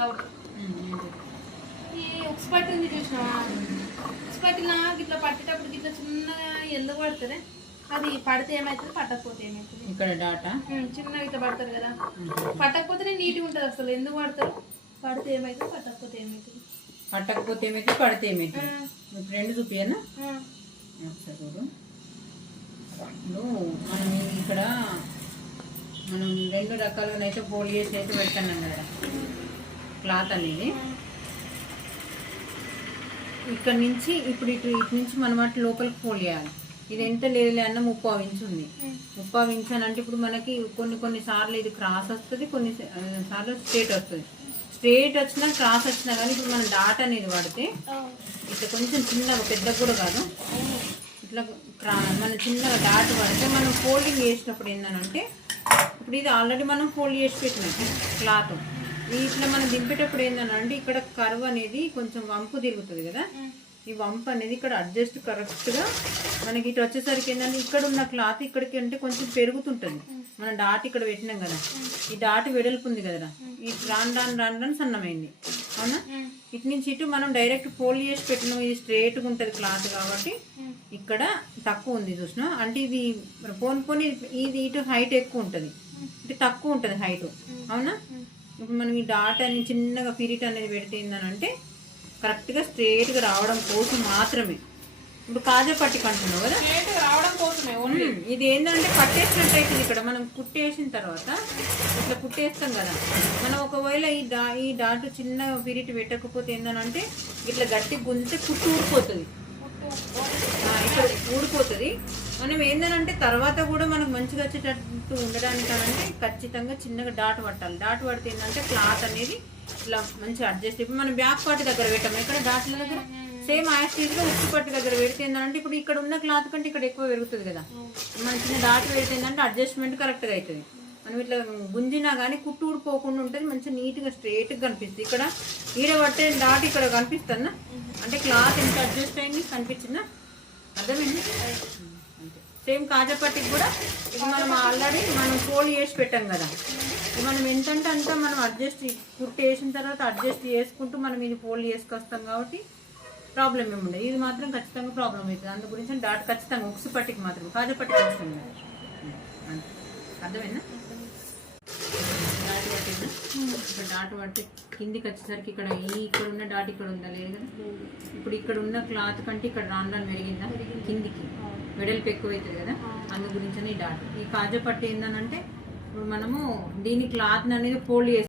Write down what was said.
Doubt. ఈ ఉక్స్ పట్టి ఉంది చూసినావా? ఉక్స్ పట్టిన ఇట్లా పట్టేటప్పుడు ఇట్లా చిన్నగా ఎందుకు పడతారే? అది పడితే ఏమవుతుంది, పట్టకపోతే ఏమవుతుంది? ఇక్కడ డాటా చిన్నగా ఇట్లా పడతారు కదా, పట్టకపోతేనే నీట్గా ఉంటుంది. అసలు ఎందుకు పడతారు? పడితే ఏమవుతుంది, పట్టకపోతే ఏమవుతుంది? పట్టకపోతే ఏమైతే పడితే ఏమైతుంది? ఇప్పుడు రెండు చూపియనా? చూడు, ఇప్పుడు మనం ఇక్కడ మనం రెండు రకాలుగానైతే ఫోల్డ్ చేసి అయితే పెడతాం కదా క్లాత్ అనేది. ఇక్కడ నుంచి ఇప్పుడు ఇటు నుంచి మనం అటు లోపలికి ఫోల్డ్ చేయాలి. ఇది ఎంత లేదులే అన్న 3/4 ఇంచు ఉంది. 3/4 ఇంచు అని అంటే ఇప్పుడు మనకి కొన్ని సార్లు ఇది క్రాస్ వస్తుంది, కొన్ని సార్లు స్ట్రేట్ వస్తుంది. స్ట్రేట్ వచ్చినా క్రాస్ వచ్చినా కానీ ఇప్పుడు మనం డాట్ అనేది పడితే ఇట్లా కొంచెం చిన్నగా, పెద్దగా కూడా కాదు, ఇట్లా మన చిన్నగా డాట్ పడితే మనం ఫోల్డింగ్ చేసినప్పుడు ఏంటంటే ఇప్పుడు ఇది ఆల్రెడీ మనం ఫోల్డ్ చేసి పెట్టినట్టు క్లాత్ ఇట్లా మనం దింపేటప్పుడు ఏంటంటే ఇక్కడ కర్వ్ అనేది కొంచెం వంపు తిరుగుతుంది కదా, ఈ వంపు అనేది ఇక్కడ అడ్జస్ట్ కరెక్ట్గా మనకి ఇటు వచ్చేసరికి ఏంటంటే ఇక్కడ ఉన్న క్లాత్ ఇక్కడికి అంటే కొంచెం పెరుగుతుంటుంది. మనం డాట్ ఇక్కడ పెట్టినాం కదా, ఈ డాట్ వెడల్పు ఉంది కదా, ఈ రాను సన్నమైంది అవునా. ఇటు నుంచి ఇటు మనం డైరెక్ట్ ఫోల్డ్ చేసి పెట్టినాం, ఇది స్ట్రేట్గా ఉంటుంది క్లాత్ కాబట్టి ఇక్కడ తక్కువ ఉంది చూసినా. అంటే ఇది పోని ఇది ఇటు హైట్ ఎక్కువ ఉంటుంది, ఇటు తక్కువ ఉంటుంది హైట్ అవునా. ఇప్పుడు మనం ఈ డాట్ అని చిన్నగా పిరిట్ అనేది పెడితే ఏంటంటే కరెక్ట్గా స్ట్రేట్గా రావడం కోసం మాత్రమే. ఇప్పుడు కాజా పట్టికి అంటున్నావు కదా, రావడం కోసమే. ఇది ఏంటంటే పట్టేసినట్టు అవుతుంది. ఇక్కడ మనం కుట్టేసిన తర్వాత ఇట్లా కుట్టేస్తాం కదా, మనం ఒకవేళ ఈ డాట్ చిన్న పిరిట్ పెట్టకపోతే ఏంటంటే ఇట్లా గట్టి గుంజితే కుట్టు ఊడిపోతుంది, ఇక్కడ ఊడిపోతుంది. మనం ఏంటంటే తర్వాత కూడా మనకు మంచిగా వచ్చేటట్టు ఉండడానికంటే ఖచ్చితంగా చిన్నగా డాట్ పట్టాలి. డాట్ పడితే ఏంటంటే క్లాత్ అనేది ఇట్లా మంచిగా అడ్జస్ట్. ఇప్పుడు మనం బ్యాక్ పార్ట్ దగ్గర పెట్టాము, ఇక్కడ డాట్ల దగ్గర సేమ్ యాస్టీజ్గా ఉక్కు పట్టు దగ్గర పెడితే ఏంటంటే ఇప్పుడు ఇక్కడ ఉన్న క్లాత్ కంటే ఇక్కడ ఎక్కువ పెరుగుతుంది కదా, మన చిన్న డాట్ పెడితే ఏంటంటే అడ్జస్ట్మెంట్ కరెక్ట్గా అవుతుంది. మనం ఇట్లా గుంజినా కానీ కుట్టు ఊడిపోకుండా ఉంటుంది, మంచిగా నీట్గా స్ట్రేట్గా కనిపిస్తుంది. ఇక్కడ ఈడ పట్టే డాట్ ఇక్కడ కనిపిస్తుందా అంటే క్లాత్ ఎంత అడ్జస్ట్ అయింది కనిపించిందా, అర్థమైంది. సేమ్ కాజాపట్టికి కూడా ఇది మనం ఆల్రెడీ మనం ఫోల్డ్ చేసి పెట్టాం కదా, మనం ఎంతంటే అంతా మనం అడ్జస్ట్ కుర్తి వేసిన తర్వాత అడ్జస్ట్ చేసుకుంటూ మనం ఇది ఫోల్డ్ చేసుకొస్తాం కాబట్టి ప్రాబ్లం ఏమి ఉండదు. ఇది మాత్రం ఖచ్చితంగా ప్రాబ్లం అవుతుంది. అందు గురించి డాట్ ఖచ్చితంగా ఉక్సు పట్టికి మాత్రం, కాజాపట్టికి వస్తుంది అర్థమైనా. డాట్ పట్టిందా, ఇక్కడ డాట్ పడితే కిందికి వచ్చేసరికి ఇక్కడ ఇక్కడ ఉన్న డాట్ ఇక్కడ ఉందా లేదు కదా. ఇప్పుడు ఇక్కడ ఉన్న క్లాత్ కంటే ఇక్కడ రాను పెరిగిందా, కిందికి వెడల్పు ఎక్కువ అవుతుంది కదా, అందు గురించి ఈ డాట్. ఈ కాజా పట్టి ఏంటంటే ఇప్పుడు మనము దీని క్లాత్ అనేది ఫోల్డ్ చేస్తాం.